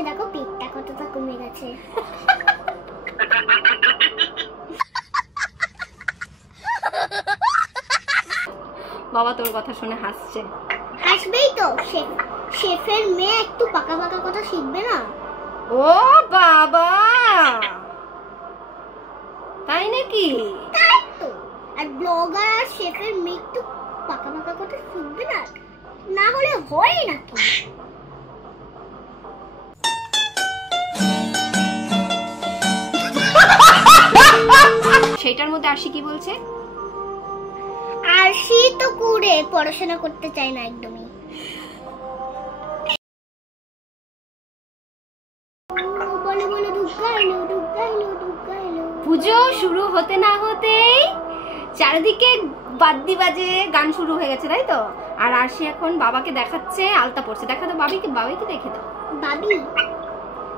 হয়েছে দেখো, পেটটা কতটা কমে গেছে। বাবা তোর কথা শুনে হাসছে। হাসবেই তো, শেফের মেয়ে একটু পাকা পাকা কথা শিখবে না? ও বাবা, তাই নাকি? তাই তো, আর ব্লগার আর শেফের মেয়ে একটু পাকা পাকা কথা শিখবে না, না হলে হয় নাকি? সেটার মধ্যে আরশি কি বলছে? আরশি তো কুড়ে পড়াশোনা করতে চায় না একদমই। বলে বলে ঢুকাইলো ঢুকাইলো ঢুকাইলো। পুজো শুরু হতে না হতেই চারিদিকে বাদ্যি বাজে গান শুরু হয়ে গেছে, তাই তো? আর আরশি এখন বাবাকে দেখাচ্ছে আলতা পড়ছে। দেখা তো বাবিকে, বাবিকে দেখে দাও। বাবি?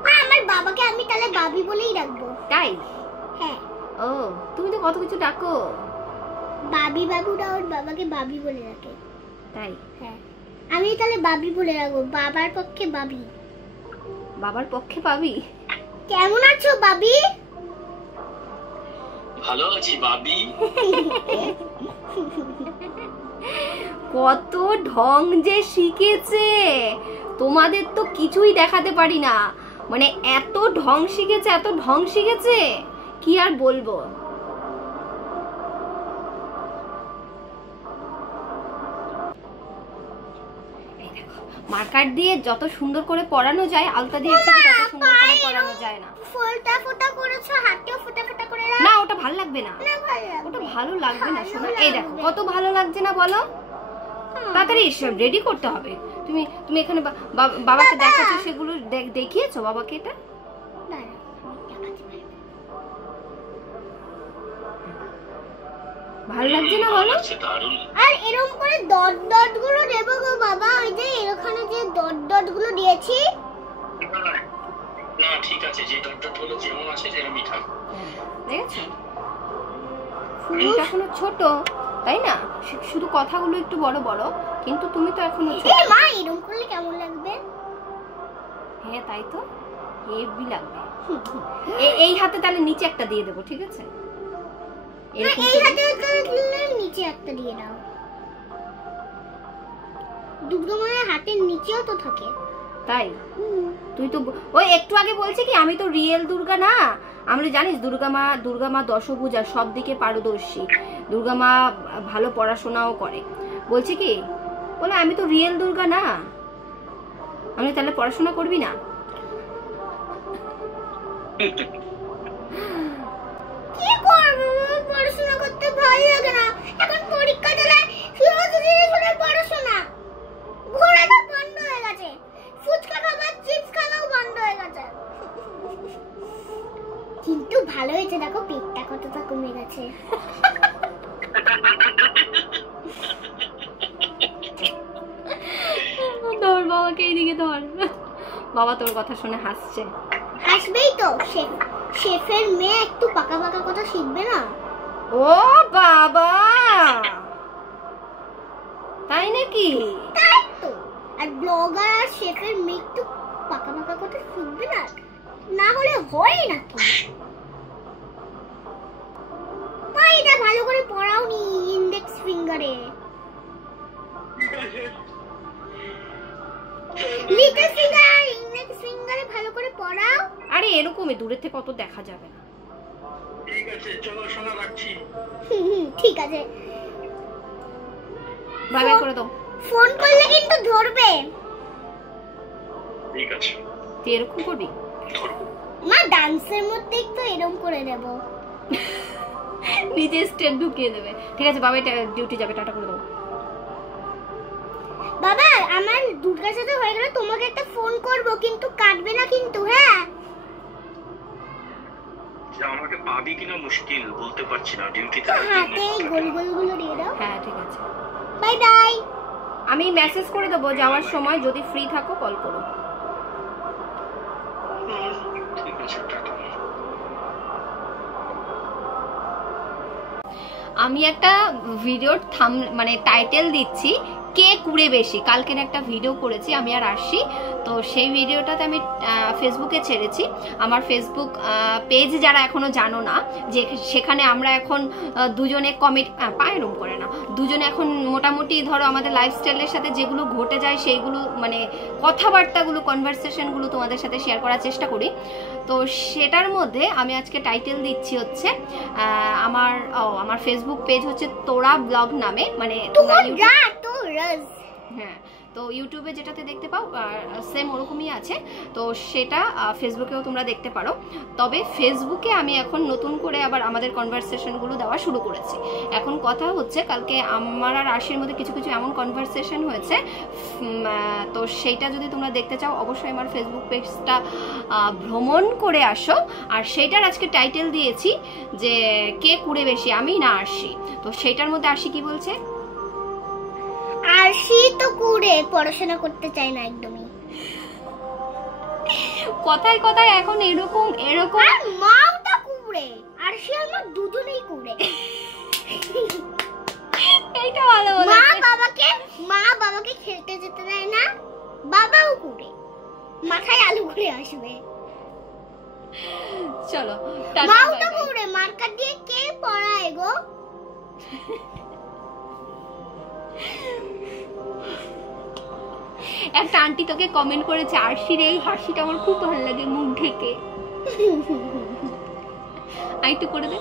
না, আমার বাবাকে আমি তাহলে বাবি বলেই ডাকবো। তাই? হ্যাঁ। ও, তুমি তো কত কিছু ডাকো। বাবি বাবুরা ওর বাবাকে বাবি বলে ডাকে। তাই? হ্যাঁ, আমি তাহলে বাবি বলে রাখবো, বাবার পক্ষে বাবি। বাবার পক্ষে বাবি? কেমন আছো বাবি? ভালো আছি বাবি। কত ঢং যে শিখেছে, তোমাদের তো কিছুই দেখাতে পারি না। মানে এত ঢং শিখেছে, এত ঢং শিখেছে, কি আর বলবো। মার্কার দিয়ে যত সুন্দর করে পড়ানো যায়, আলতা দিয়ে তত সুন্দর করে পড়ানো যায় না। ফোঁটা ফোঁটা করেছো, হাতেও ফোঁটা ফোঁটা করে না, ওটা ভালো লাগবে না। ওটা ভালো লাগবে না শোনা। এই দেখো কত ভালো লাগছে না বলো? তাড়াতাড়ি রেডি করতে হবে। তুমি তুমি এখানে বাবাকে দেখাচ্ছো, সেগুলো দেখিয়েছো বাবাকে? এটা ভালো লাগছে না বলো? আর এরকম করে ডট ডট গুলো দেব গো বাবা, ওই যে এখানে যে ডট ডট গুলো দিয়েছি। না ঠিক আছে, যে ডট ডট গুলো যেমন আছে সেরকমই থাক। দেখেছো ফুলটা এখনো ছোট, তাই না? শুধু কথাগুলো একটু বড় বড়, কিন্তু তুমি তো এখনো ছোট। এই মা, এরকম করলে কেমন লাগবে? হ্যাঁ তাই তো, হেভি লাগবে। এই হাতে তাহলে নিচে একটা দিয়ে দেবো, ঠিক আছে? এই হাতে নিচে একটা দিয়ে দাও। দুর্গা মায়ের হাতের নিচেও তো থাকে। তাই? তুই তো ওই একটু আগে বলছি কি আমি তো রিয়েল দুর্গা না। আমরা জানিস দুর্গা মা দশভুজা, সব দিকে পারদর্শী। দুর্গা মা ভালো পড়াশোনাও করে। বলছি কি, বলে আমি তো রিয়েল দুর্গা না। আমি তাহলে পড়াশোনা করবি না? কি করবো, পড়াশোনা করতে ভালো লাগে না। এখন পরীক্ষা চলায়, পড়াশোনা ঘোরাটা বন্ধ হয়ে গেছে, ফুচকা খাবার চিপস খাওয়াও বন্ধ হয়ে গেছে। কিন্তু ভালো হয়েছে দেখো, পেটটা কতটা কমে গেছে। ধর বাবাকে এইদিকে ধর। বাবা তোর কথা শুনে হাসছে। হাসবেই তো, শেফের মেয়ে একটু পাকা পাকা কথা শিখবে না? ও বাবা, তাই নাকি? তাই তো, আর ব্লগার আর শেফের মেয়ে একটু পাকা পাকা কথা শিখবে না, না হলে হয় নাকি? মা, এটা ভালো করে পড়াওনি ইন্ডেক্স ফিঙ্গারে। লিটল ফিঙ্গার আর ইন্ডেক্স ফিঙ্গারে ভালো করে পড়াও। আরে এরকমই দূরের থেকে অত দেখা যাবে না। ঠিক আছে চলো শোনা রাখছি। ঠিক আছে, বাই বাই করে দাও। ফোন করলে কিন্তু ধরবে। ঠিক আছে, তুই এরকম করবি? মা, ডান্সের মধ্যে একটু এরকম করে দেব। নিজে স্টেপ ঢুকিয়ে দেবে। ঠিক আছে বাবা, এটা ডিউটি যাবে, টাটা করে দাও। বাবা, আমার দুর্গার সাথে হয়ে গেল, তোমাকে একটা ফোন করব, কিন্তু কাটবে না কিন্তু। হ্যাঁ, আমাকে পাবি কিনা মুশকিল, বলতে পারছি না, ডিউটিতে হাতে গোল গোল গুলো দিয়ে দাও। হ্যাঁ ঠিক আছে, বাই বাই। আমি মেসেজ করে দেবো যাওয়ার সময়, যদি ফ্রি থাকো কল করো। ঠিক আছে, টাটা। আমি একটা ভিডিওর মানে টাইটেল দিচ্ছি, কে কুড়ে বেশি, কালকের একটা ভিডিও করেছি আমি আর আরশি, তো সেই ভিডিওটাতে আমি ফেসবুকে ছেড়েছি। আমার ফেসবুক পেজ যারা এখনো জানো না, যে সেখানে আমরা এখন দুজনে কমেন্ট পায়রম করে না, দুজনে এখন মোটামুটি ধরো আমাদের লাইফস্টাইলের সাথে যেগুলো ঘটে যায় সেইগুলো মানে কথাবার্তাগুলো কনভারসেশনগুলো তোমাদের সাথে শেয়ার করার চেষ্টা করি। তো সেটার মধ্যে আমি আজকে টাইটেল দিচ্ছি হচ্ছে আমার ফেসবুক পেজ হচ্ছে তোরা ব্লগ নামে, মানে হ্যাঁ, তো ইউটিউবে যেটাতে দেখতে পাও সেম ওরকমই আছে, তো সেটা ফেসবুকেও তোমরা দেখতে পারো। তবে ফেসবুকে আমি এখন নতুন করে আবার আমাদের কনভারসেশনগুলো দেওয়া শুরু করেছি। এখন কথা হচ্ছে কালকে আমার আর আরশির মধ্যে কিছু কিছু এমন কনভারসেশন হয়েছে, তো সেইটা যদি তোমরা দেখতে চাও অবশ্যই আমার ফেসবুক পেজটা ভ্রমণ করে আসো। আর সেইটার আজকে টাইটেল দিয়েছি যে কে কুড়ে বেশি, আমি না আরশি। তো সেইটার মধ্যে আরশি কি বলছে, আরশি তো কুড়ে, পড়াশোনা করতে চায় না একদমই। কথায় কথায় এখন এরকম আর মাও তো কুড়ে, আরশি আর মা দুজনেই কুড়ে। এইটা ভালো বলেছে। মা বাবাকে খেলতে যেতে দেয় না, বাবাও কুড়ে, মাথায় আলু ঘুরে আসবে। চলো মাও তো কুড়ে, মার্কার দিয়ে কে পড়ায় গো? একটা আন্টি তোকে কমেন্ট করেছে, আরশির এই হাসিটা আমার খুব ভালো লাগে মুখ ঢেকে। আইটু করে দে।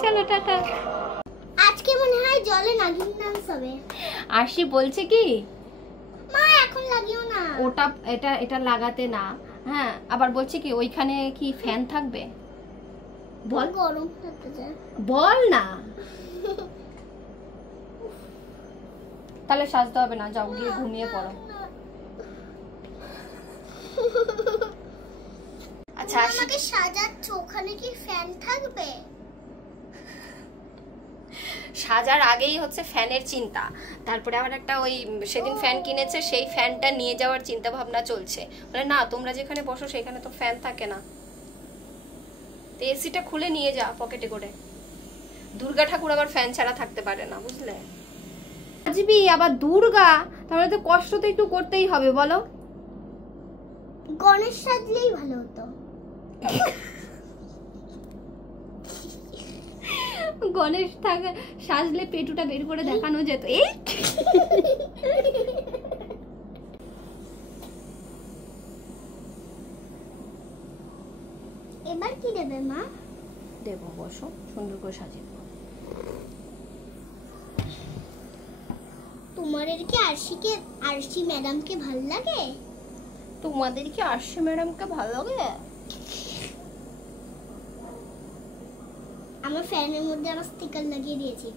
চলো টাটা। আজকে মনে হয় জলে নাগিন ডান্স হবে। আরশি বলছে কি, মা এখন লাগিও না, ওটা এটা লাগাতে না। হ্যাঁ, আবার বলছে কি ওইখানে কি ফ্যান থাকবে? বল, গরম থাকতে যায়। বল না। তাহলে সাজতে হবে না, যাও গিয়ে ঘুমিয়ে পড়ো। আচ্ছা, আমাকে সাজাচ্ছ, ওখানে কি ফ্যান থাকবে? সাজার আগেই হচ্ছে ফ্যানের চিন্তা, তারপরে আবার একটা ওই সেদিন ফ্যান কিনেছে সেই ফ্যানটা নিয়ে যাওয়ার চিন্তা ভাবনা চলছে। মানে না, তোমরা যেখানে বসো সেখানে তো ফ্যান থাকে না, তো এসিটা খুলে নিয়ে যা পকেটে করে। দুর্গা ঠাকুর আবার ফ্যান ছাড়া থাকতে পারে না, বুঝলে? আসবি আবার দুর্গা, তাহলে তো কষ্ট তো একটু করতেই হবে, বলো? গণেশ সাজলেই ভালো হতো। গণেশ সাজলে পেটুটা বের করে দেখানো যেত। এই এবার কি দেবে মা? দেবো, বসো, সুন্দর করে সাজিয়ে দেবো। তোমাদের কি আরশি ম্যাডামকে ভালো লাগে? তোমাদের কি আরশি ম্যাডামকে ভালো লাগে? আমার ফ্যানের মধ্যে আমার স্টিকার লাগিয়ে দিয়েছি।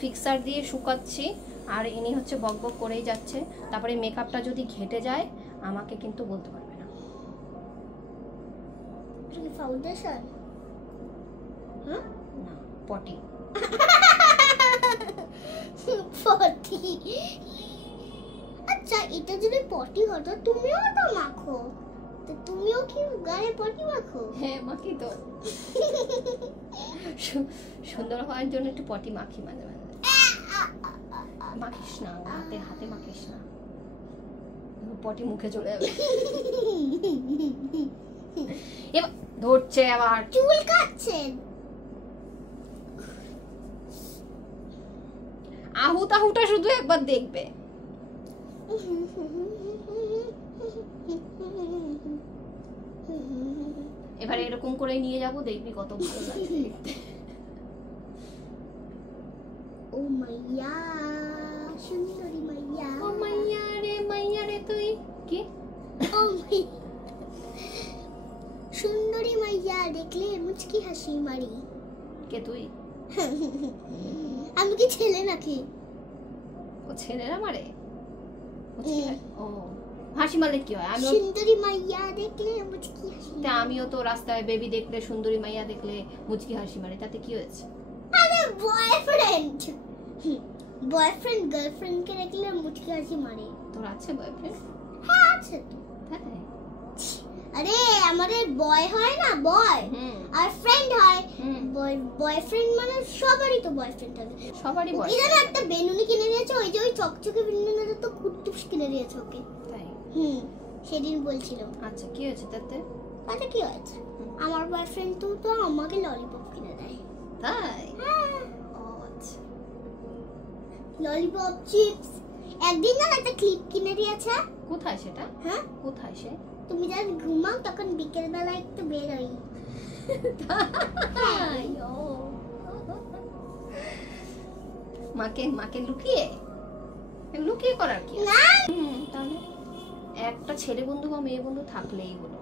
ফিক্সার দিয়ে শুকাচ্ছি, আর ইনি হচ্ছে বকবক করেই যাচ্ছে। তারপরে মেকআপটা যদি ঘেটে যায় আমাকে কিন্তু বলতে পারবে না। ফাউন্ডেশন? হ্যাঁ, না, পটি। পটি? আচ্ছা, এটা যদি পটি হতো তুমিও তো মাখো, তো তুমিও কি গায়ে পটি মাখো? হ্যাঁ, মাখি তো। সুন্দর হওয়ার জন্য একটু পটি মাখি মাঝে মাঝে। মাখিস না, হাতে মাখিস না, পটি মুখে চলে যাবে। এবার ধরছে, আবার চুল কাটছেন। আহুটা শুধু একবার দেখবে। এবার এরকম করে নিয়ে যাব, দেখবি কত ভালো লাগে দেখতে। ও মাইয়া, সুন্দরী মাইয়া। ও মাইয়া রে তুই কি? ও মাইয়া, সুন্দরী মাইয়া দেখলে মুচকি হাসি মারি। কে তুই? আমি কি ছেলে নাকি? ও ছেলেরা মারে? ও হাসি মারলে কি হয়? আমি সুন্দরী মাইয়া দেখলে মুচকি হাসি। আমিও তো রাস্তায় বেবি দেখলে, সুন্দরী মাইয়া দেখলে মুচকি হাসি মারে, তাতে কি হয়েছে? আরে বয়ফ্রেন্ড গার্লফ্রেন্ড কে দেখলে মুচকি হাসি মারে। তোর আছে বয়ফ্রেন্ড? হ্যাঁ, আছে তো। তাই? আরে আমাদের বয় হয় না, বয় আর ফ্রেন্ড হয়। বয়ফ্রেন্ড মানে সবারই তো বয়ফ্রেন্ড থাকে, সবারই বয়। এখানে একটা বেনুনি কিনে দিয়েছে, ওই যে ওই চকচকে বেনুনিটা তো কুটুস কিনে দিয়েছে ওকে। তাই? সেদিন বলছিল। আচ্ছা কি হয়েছে তাতে? তাতে কি হয়েছে? আমার বয়ফ্রেন্ড তো আমাকে ললিপপ কিনে দেয়। তাই? হ্যাঁ, ও আচ্ছা। Lollipop, chips. একদিন না একটা ক্লিপ কিনে দিয়েছে। কোথায় সেটা? হ্যাঁ, কোথায় সে? তুমি যখন ঘুমাও তখন বিকেল বেলা একটু বের হই। তাই? ও মাকে লুকিয়ে লুকিয়ে করার কি আছে? না, তাহলে একটা ছেলে বন্ধু বা মেয়ে বন্ধু থাকলেই হলো।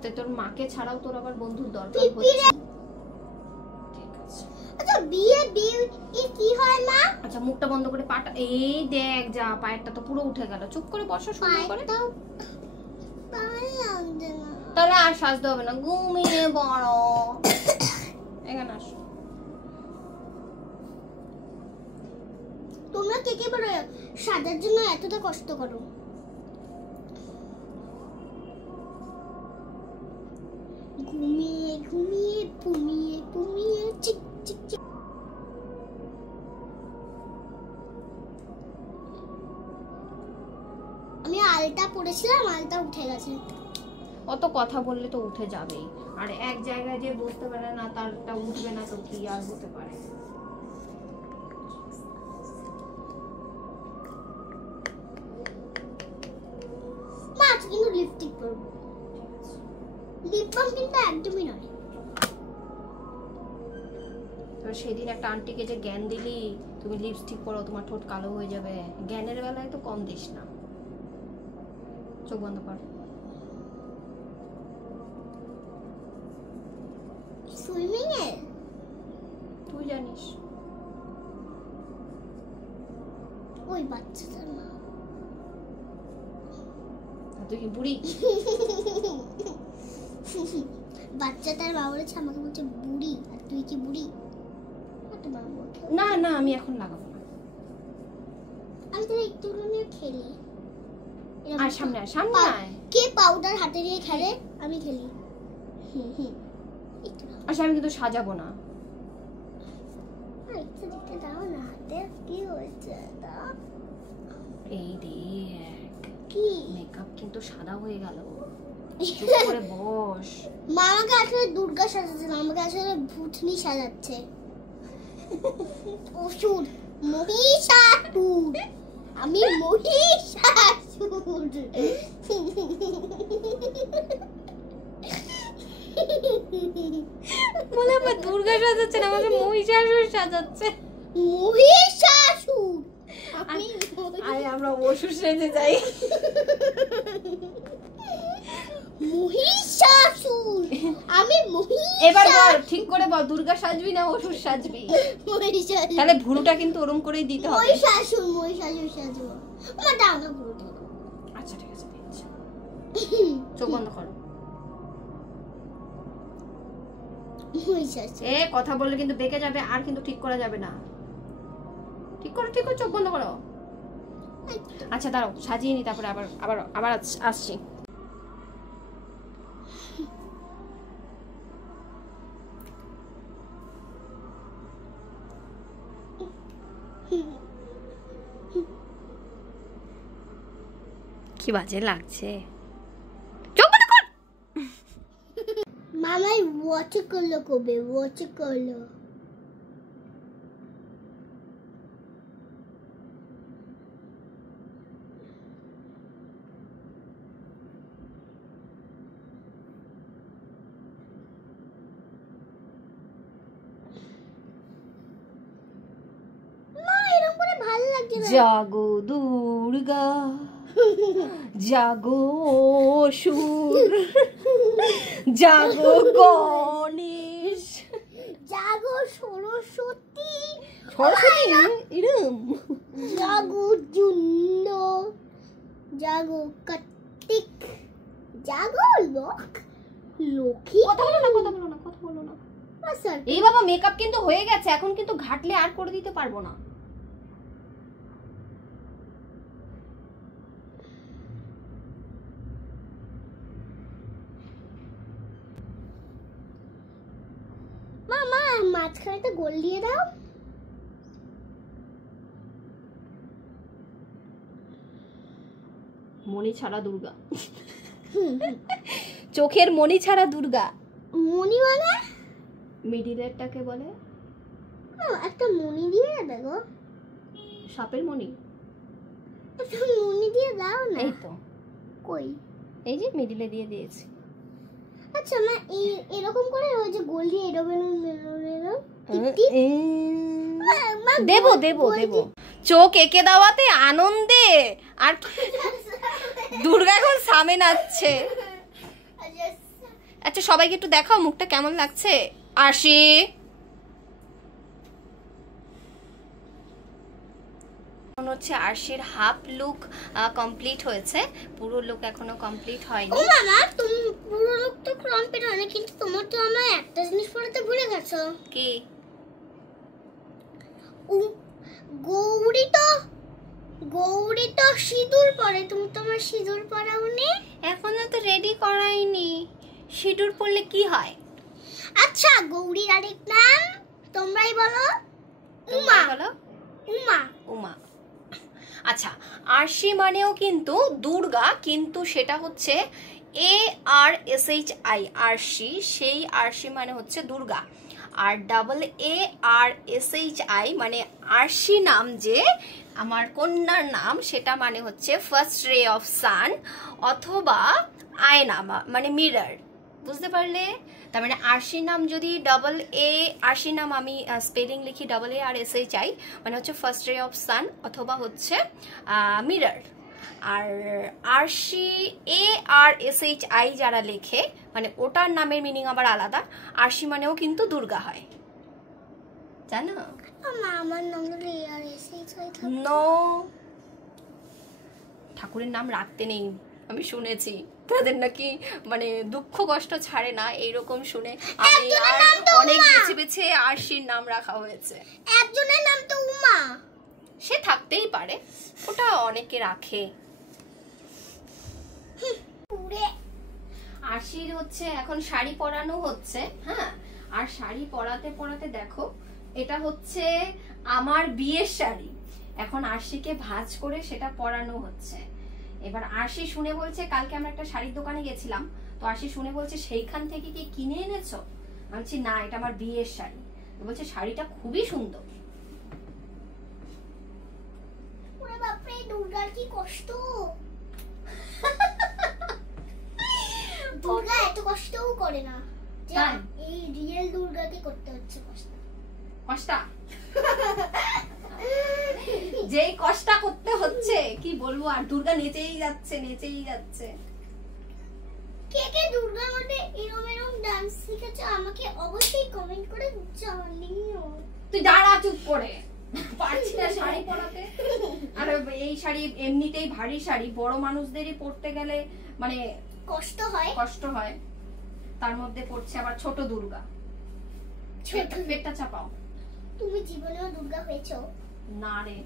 তো তোর মাকে ছাড়াও তোর আবার বন্ধুর দরকার হচ্ছে। ঠিক আছে। আচ্ছা বিয়ে কি হয় মা? আচ্ছা মুখটা বন্ধ করে পাটা, এই দেখ যা পায়েরটা তো পুরো উঠে গেল। চুপ করে বসো সুন্দর করে। তাহলে আর সাজতে হবে না, ঘুমিয়ে বড়। এখানে আসো। তোমরা কে বলো সাজার জন্য এতটা কষ্ট করো? ঘুমিয়ে ঘুমিয়ে পুমিয়ে পুমিয়ে চিক চিক চিক। আমি আলতা পরেছিলাম, আলতা উঠে গেছে। অত কথা বললে তো উঠে যাবেই, আর এক জায়গায় যে বসতে পারে না তারটা উঠবে না তো কি আর হতে পারে? মা আজকে কিন্তু লিপস্টিক পরবো, লিপ বাম কিন্তু একদমই নয়। তো সেদিন একটা আন্টিকে যে জ্ঞান দিলি তুমি লিপস্টিক পরো তোমার ঠোঁট কালো হয়ে যাবে, জ্ঞানের বেলায় তো কম দিস না। চোখ বন্ধ কর। সুইমিং এ তুই জানিস। ওই বাচ্চাটার মা। তুই কি বুড়ি? বাচ্চাটার মা বলেছে, আমাকে বলছে বুড়ি, আর তুই কি বুড়ি? না না আমি এখন লাগাবো না। আমি তাহলে একটু নিয়ে খেলি। আর সামনে আয়, সামনে আয়। কে পাউডার হাতে নিয়ে খেলে? আমি খেলি। আচ্ছা আমি কিন্তু সাজাবো না। একটু দিতে দাও না হাতে, কি হয়েছে? এই দেখ কি মেকআপ কিন্তু সাদা হয়ে গেল। চুপ করে বস। মা আমাকে আসলে দুর্গা সাজাচ্ছে না, আমাকে আসলে ভূতনি সাজাচ্ছে। অসুর, মহিষাসুর। আমি মহিষাসুর। বলে আমার দুর্গা সাজাচ্ছে না, আমাকে মহিষাসুর সাজাচ্ছে। মহিষাসুর। আরে আমরা অসুর সেজে যাই। মহিষাসুর। আমি মহিষাসুর। এবার বল ঠিক করে বল, দুর্গা সাজবি না অসুর সাজবি? মহিষাসুর। তাহলে ভুরুটা কিন্তু ওরম করেই দিতে হবে। মহিষাসুর, মহিষাসুর সাজবো। আমার দাও না ভুরুটা। আচ্ছা ঠিক আছে দিচ্ছি। চোখ বন্ধ করো। মহিষাসুর। এ কথা বললে কিন্তু বেঁকে যাবে, আর কিন্তু ঠিক করা যাবে না। ঠিক করো ঠিক করো, চোখ বন্ধ করো। আচ্ছা দাঁড়াও সাজিয়ে নি, তারপরে আবার আবার আবার আসছি। কি বাজে লাগছে। চোখ বন্ধ কর। মামাই ওয়াচ করলো কবে? ওয়াচ করলো। না এরকম করে ভালো লাগছে না। জাগো দুর্গা, জাগো অসুর, জাগো গণেশ, জাগো সরস্বতী, এরম জাগো জুন্ন, জাগো কার্তিক, জাগো লক্ষ্মী। কথা বলো না, কথা বলো না, কথা বলো না। এই বাবা মেকআপ কিন্তু হয়ে গেছে, এখন কিন্তু ঘাটলে আর করে দিতে পারবো না। মাঝখানে একটা গোল দিয়ে দাও। মণি ছাড়া দুর্গা। চোখের মণি ছাড়া দুর্গা। মণি মানে মিডিলেরটাকে বলে একটা মণি দিয়ে দেখো। সাপের মণি। একটা মণি দিয়ে দাও না। এই তো, কই? এই যে মিডিলে দিয়ে দিয়েছি। আচ্ছা মা এরকম করে ওই যে গোল দিয়ে এরকম দেবো দেবো দেবো। চোখ এঁকে দেওয়াতে আনন্দে আর দুর্গা এখন সামনে নাচছে। আচ্ছা সবাইকে একটু দেখাও মুখটা কেমন লাগছে। আরশি, এখন হচ্ছে আরশির হাফ লুক কমপ্লিট হয়েছে, পুরো লুক এখনো কমপ্লিট হয়নি। ও মামা তুমি পুরো লুক তো কমপ্লিট হয়নি, কিন্তু তোমার তো আমার একটা জিনিস পড়াতে ভুলে গেছো। কি? গৌরী তো সিঁদুর পরে, তুমি তোমার সিঁদুর পরাওনি। এখনো তো রেডি করাইনি। সিঁদুর পরলে কি হয়? আচ্ছা গৌরীর আরেক নাম তোমরাই বলো। উমা। বলো। উমা। উমা। আচ্ছা আরশি মানেও কিন্তু দুর্গা, কিন্তু সেটা হচ্ছে ARSHI আরশি, সেই আরশি মানে হচ্ছে দুর্গা। আর ARSHI মানে আরশি নাম যে আমার কন্যার নাম, সেটা মানে হচ্ছে ফার্স্ট রে অফ সান অথবা আয়না মানে মিরর। বুঝতে পারলে? তার মানে আরশি নাম যদি আরশি নাম আমি স্পেলিং লিখি ARSHI মানে হচ্ছে ফার্স্ট রে অফ সান অথবা হচ্ছে মিরর। আর আরশি ARSHI যারা লেখে মানে ওটার নামের মিনিং আবার আলাদা। আরশি মানেও কিন্তু দুর্গা হয়, জানো? আমার নাম ARSHI। নো, ঠাকুরের নাম রাখতে নেই, আমি শুনেছি তাদের নাকি মানে দুঃখ কষ্ট ছাড়ে না, এইরকম শুনে আমি আর অনেক বেছে বেছে আরশির নাম রাখা হয়েছে। একজনের নাম তো উমা। সে থাকতেই পারে, ওটা অনেকে রাখে। আরশির হচ্ছে এখন শাড়ি পরানো হচ্ছে। হ্যাঁ, আর শাড়ি পরাতে পরাতে দেখো এটা হচ্ছে আমার বিয়ের শাড়ি, এখন আরশিকে ভাঁজ করে সেটা পরানো হচ্ছে। এবার আরশি শুনে বলছে, কালকে আমরা একটা শাড়ির দোকানে গেছিলাম, তো আরশি শুনে বলছে সেইখান থেকে কি কিনে এনেছো? আমি বলছি না, এটা আমার বিয়ের শাড়ি। বলছে শাড়িটা খুবই সুন্দর। ওরে বাপরে, দুর্গার কি কষ্ট। দুর্গা এত কষ্টও করে না, এই রিয়েল দুর্গাকে করতে হচ্ছে কষ্ট। যেই কষ্ট করতে হচ্ছে কি বলবো, আর দুর্গা নেচেই যাচ্ছে নেচেই যাচ্ছে। কে কে দুর্গার মধ্যে এরকম এরকম ডান্স শিখেছে আমাকে অবশ্যই কমেন্ট করে জানিও। তুই দাঁড়া চুপ করে, পারছি না শাড়ি পরাতে। আর এই শাড়ি এমনিতেই ভারী শাড়ি, বড় মানুষদেরই পরতে গেলে মানে কষ্ট হয়। তার মধ্যে পড়ছে আবার ছোট দুর্গা। পেটটা চাপাও। তুমি জীবনেও দুর্গা হয়েছো? না রে,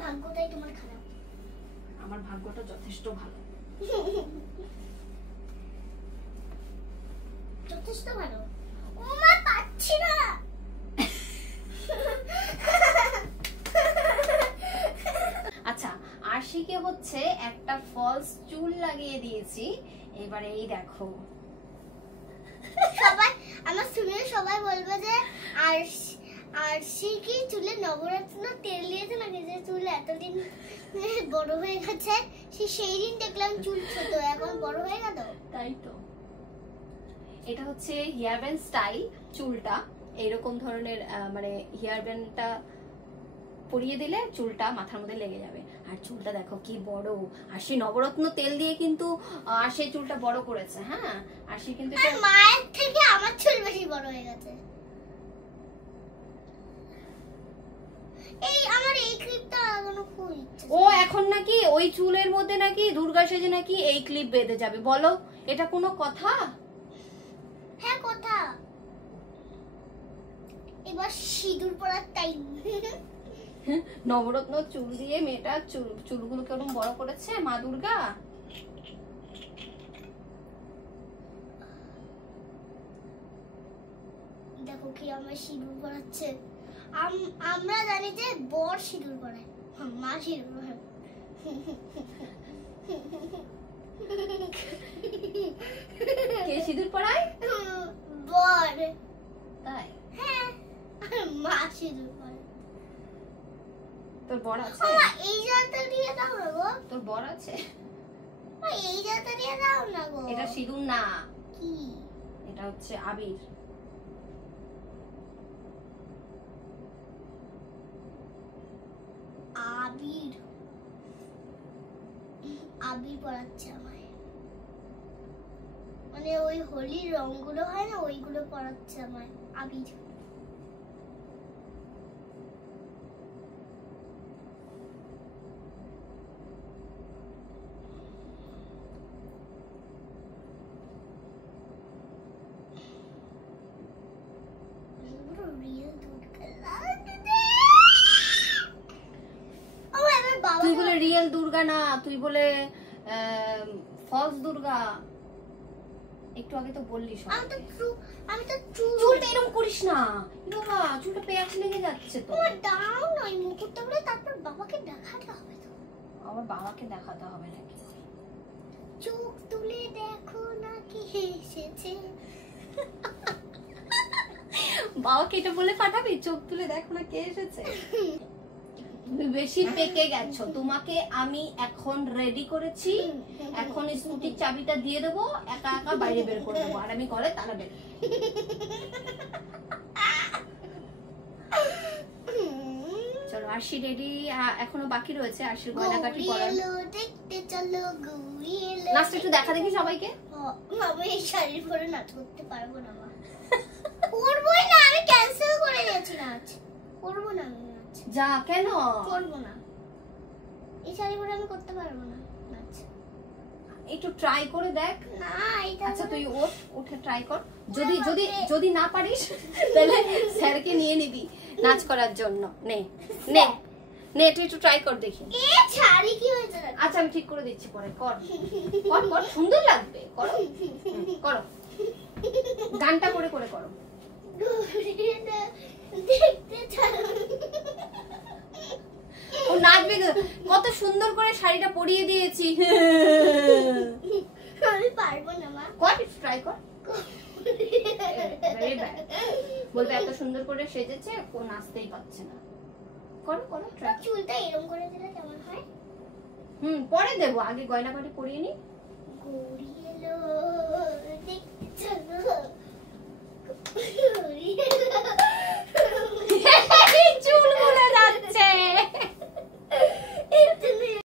ভাগ্যটাই তোমার খারাপ। আমার ভাগ্যটা যথেষ্ট ভালো। যথেষ্ট ভালো। ও মা, পাচ্ছি না। আচ্ছা আরশিকে হচ্ছে একটা ফলস চুল লাগিয়ে দিয়েছি। এবারে এই দেখো, সবাই আমার শুনে সবাই বলবে যে আরশি কি চুলে নবরত্ন তেল দিয়েছে নাকি, যে চুল এতদিন বড় হয়ে গেছে। সেই দিন দেখলাম চুল ছোট, এখন বড় হয়ে গেল। তাই তো। এটা হচ্ছে হেয়ার ব্যান্ড স্টাইল। চুলটা এইরকম ধরনের মানে হেয়ার ব্যান্ডটা পরিয়ে দিলে চুলটা মাথার মধ্যে লেগে যাবে। আর চুলটা দেখো কি বড়, আর সেই নবরত্ন তেল দিয়ে কিন্তু আর সেই চুলটা বড় করেছে। হ্যাঁ, আর সে কিন্তু মায়ের থেকে আমার চুল বেশি বড় হয়ে গেছে। এই আমার এই ক্লিপটা লাগানো খুব ইচ্ছে। ও এখন নাকি ওই চুলের মধ্যে নাকি দুর্গা সেজে নাকি এই ক্লিপ বেঁধে যাবে। বলো, এটা কোনো কথা? হ্যাঁ কথা। এবার সিঁদুর পরার টাইম। নবরত্ন চুল দিয়ে মেয়েটা চুলগুলো কেমন বড় করেছে মা দুর্গা। দেখো আমাকে সিঁদুর পরাচ্ছে। আমরা জানি যে বর সিঁদুর পরায়, মা সিঁদুর পরায়। কে সিঁদুর পরায়? বর। তাই? হ্যাঁ, মা সিঁদুর পরায়। তোর বর আছে? মা এই জায়গাটা দিয়ে দাও না গো। তোর বর আছে? মা এই জায়গাটা দিয়ে দাও না গো। এটা সিঁদুর না, কি? এটা হচ্ছে আবির। আবির। আবির পরাচ্ছে আমায়, মানে ওই হোলির রংগুলো হয় না, ওইগুলো পরাচ্ছে আমায় আবির। তুই বলে রিয়েল দুর্গা না, তুই বলে ফলস দুর্গা। একটু আগে তো বললি সব। আমি তো চুলটা এরকম করিস না বাবা, চুলটা পেঁয়াজ লেগে যাচ্ছে তো। দাও না, এই মুকুটটা পরে তারপর বাবাকে দেখাতে হবে তো। আমার বাবাকে দেখাতে হবে নাকি? চোখ তুলে দেখো না কে এসেছে। বাবাকে এটা বলে পাঠাবি, চোখ তুলে দেখো না কে এসেছে? তুমি বেশি পেকে গেছো। তোমাকে আমি এখন রেডি করেছি, এখন স্কুটির চাবিটা দিয়ে দেবো, একা একা বাইরে বের করে দেবো, আর আমি ঘরে তালা বের। চলো আরশি রেডি, এখনো বাকি রয়েছে আরশির গয়নাগাটি পরানো। দেখতে চলো গৌরীলো। নাচটা একটু দেখা দেখি সবাইকে। আমি এই শাড়ি পরে নাচ করতে পারবো না মা। করবোই না, আমি ক্যান্সেল করে দিয়েছি নাচ। করবো না আমি নাচ। যা, কেন করবো না, এই শাড়ি পরে আমি করতে পারবো না নাচ। একটু ট্রাই করে দেখ না এটা। আচ্ছা তুই উঠে ট্রাই কর, যদি যদি যদি না পারিস তাহলে স্যারকে নিয়ে নিবি নাচ করার জন্য। নে নে নে, তুই একটু ট্রাই কর দেখি। এ শাড়ি কি হয়েছে? আচ্ছা আমি ঠিক করে দিচ্ছি, পরে কর কর কর, সুন্দর লাগবে, করো করো, গানটা করে করে করো। দেখতে চলো। ও নাচবে, কত সুন্দর করে শাড়িটা পরিয়ে দিয়েছি। আমি পারবো না মা। কর, ট্রাই কর। Very bad. বলবে এত সুন্দর করে সেজেছে, ও নাচতেই পারছে না। করো করো ট্রাই। চুলটা এরকম করে দিলে কেমন হয়? পরে দেবো, আগে গয়নাগাটি পরিয়ে নি। গৌরী এলো দেখতে চলো।